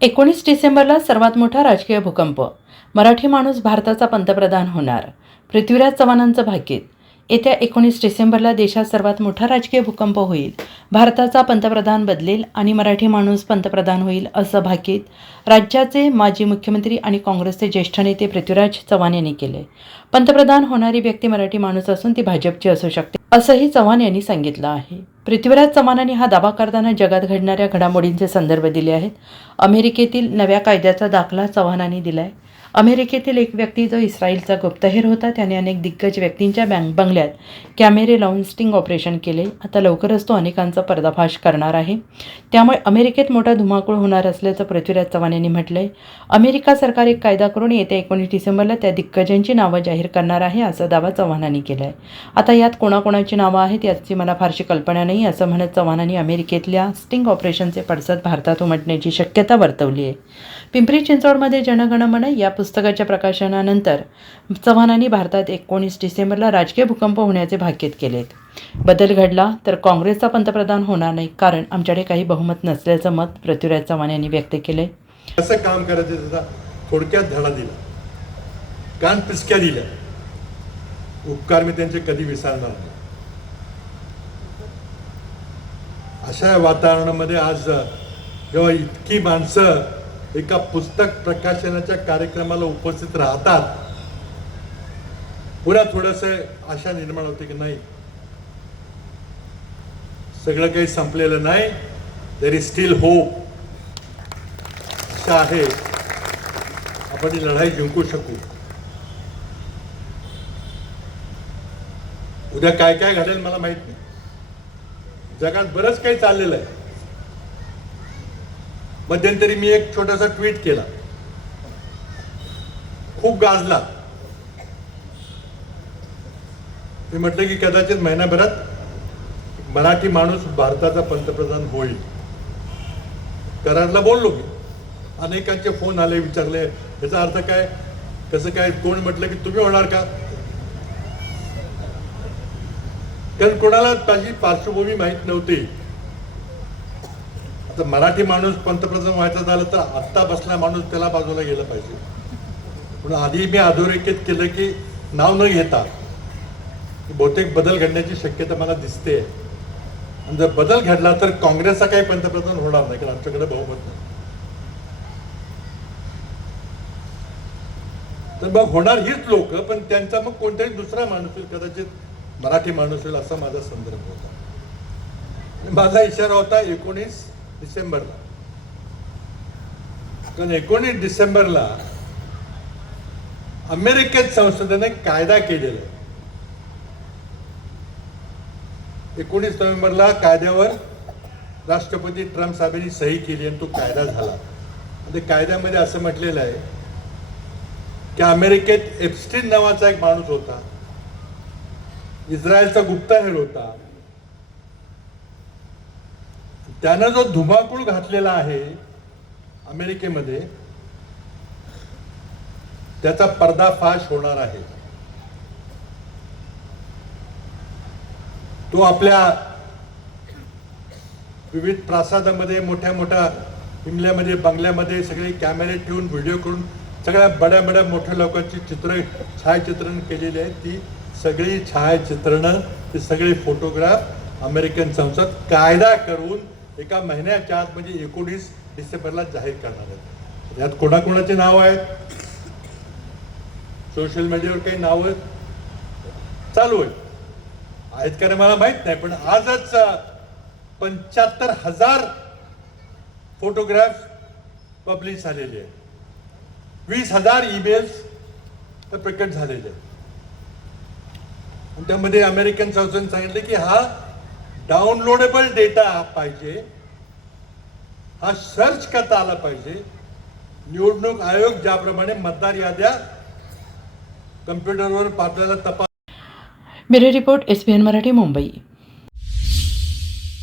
19 डिसेंबरला सर्वात मोठा राजकीय भूकंप. मराठी माणूस भारताचा पंतप्रधान होणार. पृथ्वीराज चव्हाणांचं भाकीत. येत्या 19 डिसेंबरला देशात सर्वात मोठा राजकीय भूकंप होईल. भारताचा पंतप्रधान बदलेल आणि मराठी माणूस पंतप्रधान होईल असं भाकीत राज्याचे माजी मुख्यमंत्री आणि काँग्रेसचे ज्येष्ठ नेते पृथ्वीराज चव्हाण यांनी केले. पंतप्रधान होणारी व्यक्ती मराठी माणूस असून ती भाजपची असू शकते असंही चव्हाण यांनी सांगितलं आहे. पृथ्वीराज चव्हाणांनी हा दावा करताना जगात घडणाऱ्या घडामोडींचे संदर्भ दिले आहेत. अमेरिकेतील नव्या कायद्याचा दाखला चव्हाणांनी दिलाय. अमेरिकेतील एक व्यक्ती जो इस्रायलचा गुप्तहेर होता त्याने अनेक दिग्गज व्यक्तींच्या बंगल्यात कॅमेरे लावून स्टिंग ऑपरेशन केले. आता लवकरच तो अनेकांचा पर्दाफाश करणार आहे. त्यामुळे अमेरिकेत मोठा धुमाकूळ होणार असल्याचं पृथ्वीराज चव्हाण यांनी म्हटलंय. अमेरिका सरकार एक कायदा करून येत्या 19 डिसेंबरला त्या दिग्गजांची नावं जाहीर करणार आहे असा दावा चव्हाणांनी केलाय. आता यात कोणाकोणाची नावं आहेत याची मला फारशी कल्पना नाही असं म्हणत चव्हाणांनी अमेरिकेतल्या स्टिंग ऑपरेशनचे पडसाद भारतात उमटण्याची शक्यता वर्तवली आहे. पिंपरी चिंचवडमध्ये जनगण मन या पुस्तकाच्या प्रकाशनानंतर चव्हाणांनी भारतात 19 डिसेंबरला राजकीय भूकंप होण्याचे भाकीत केलेत. बदल घडला तर काँग्रेसचा पंतप्रधान होणार नाही, कारण आमच्याकडे काही बहुमत नसल्याचं मत पृथ्वीराज चव्हाण यांनी व्यक्त केलंय. कसं काम करायचं त्याचा थोडक्यात धडा दिला, कान पिचक्या दिल्या. उपकार मी त्यांचे कधी विसरणार नाही. अशा वातावरणामध्ये आज जेव्हा इतकी माणसं एका पुस्तक प्रकाशनाच्या कार्यक्रमाला उपस्थित राहतात, पुन्हा थोडंसं आशा निर्माण होते की नाही, सगळं काही संपलेलं नाही, देयर इज स्टील होप. आशा आहे आपण ही लढाई जिंकू शकू. उद्या काय काय घडेल मला माहित नाही. जगात बरंच काही चाललेलं आहे. मध्यंतरी मी एक छोटासा ट्विट केला, खूप गाजला. मी म्हटलं की कदाचित महिनाभरात मराठी माणूस भारताचा पंतप्रधान होईल. करारला बोललो मी. अनेकांचे फोन आले, विचारले याचा अर्थ काय, कसं काय. कोण म्हटलं की तुम्ही होणार का, कारण कोणाला माझी पार्श्वभूमी माहीत नव्हती. आता मराठी माणूस पंतप्रधान व्हायचा झालं तर आत्ता बसला माणूस त्याला बाजूला गेलं पाहिजे. म्हणून आधी मी अधोरेखित केलं की नाव न घेता बहुतेक बदल घडण्याची शक्यता मला दिसते. आणि जर बदल घडला तर काँग्रेसचा काही पंतप्रधान होणार नाही, कारण आमच्याकडे बहुमत नाही. तर मग होणार हीच लोक, पण त्यांचा मग कोणताही दुसरा माणूस होईल, कदाचित मराठी माणूस होईल असा माझा संदर्भ होता. माझा इशारा होता 19 डिसेंबरला, कारण 19 डिसेंबरला अमेरिकेत संसदेने कायदा केलेला आहे. 19 नोव्हेंबरला कायद्यावर राष्ट्रपती ट्रम्प साहेबांनी सही केली आणि तो कायदा झाला. आणि कायद्यामध्ये असं म्हटलेलं आहे की अमेरिकेत एप्स्टीन नावाचा एक माणूस होता, इस्रायलचा गुप्तहेर होता. त्यानं जो धुमाकूळ घातलेला आहे अमेरिकेमध्ये, त्याचा पर्दाफाश होणार आहे. तो आपल्या विविध प्रासादामध्ये, मोठ्या मोठ्या हिमल्यामध्ये, बंगल्यामध्ये सगळे कॅमेरे ठेवून, व्हिडिओ करून सगळ्या बड्या बड्या मोठ्या लोकांची छायाचित्रण केलेली आहे. ती सगळी छायाचित्रणं, ते सगळे फोटोग्राफ अमेरिकन संसद कायदा करून एका महिन्याच्या आत म्हणजे 19 डिसेंबरला जाहीर करणार आहेत. यात कोणाकोणाचे नाव आहेत, सोशल मीडियावर काही नावं चालू आहेत का नाही मला माहित नाही, पण आजच 75,000 फोटोग्राफ पब्लिश झालेले आहेत. 20,000 ईमेल्स प्रकट झालेले आहेत. त्यामध्ये अमेरिकन संसदेने सांगितले की हा डाउनलोडेबल डेटा पाहिजे, हा सर्च करता आला पाहिजे. निवडणूक आयोग ज्याप्रमाणे मतदार याद्या कम्प्युटरवर आपल्याला तपास. Bureau report, SBN Marathi, Mumbai.